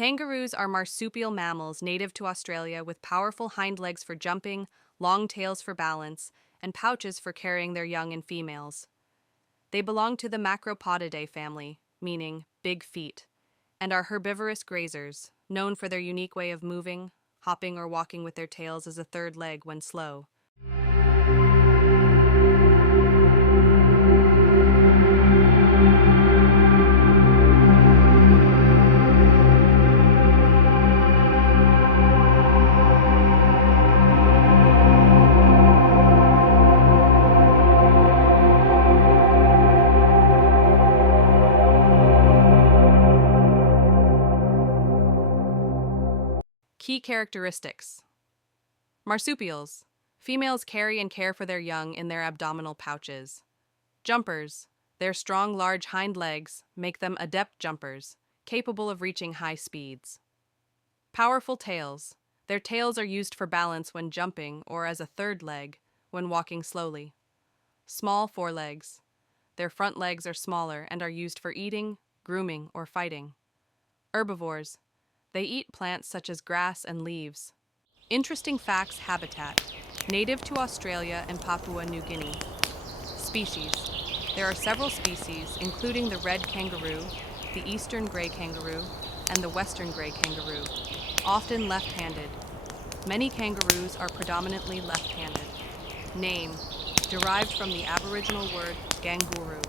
Kangaroos are marsupial mammals native to Australia with powerful hind legs for jumping, long tails for balance, and pouches for carrying their young and females. They belong to the Macropodidae family, meaning big feet, and are herbivorous grazers, known for their unique way of moving, hopping or walking with their tails as a third leg when slow. Key characteristics. Marsupials. Females carry and care for their young in their abdominal pouches. Jumpers. Their strong, large hind legs make them adept jumpers, capable of reaching high speeds. Powerful tails. Their tails are used for balance when jumping or as a third leg when walking slowly. Small forelegs. Their front legs are smaller and are used for eating, grooming, or fighting. Herbivores. They eat plants such as grass and leaves. Interesting facts. Habitat. Native to Australia and Papua New Guinea. Species. There are several species, including the red kangaroo, the eastern gray kangaroo, and the western gray kangaroo, often left-handed. Many kangaroos are predominantly left-handed. Name. Derived from the Aboriginal word ganguru,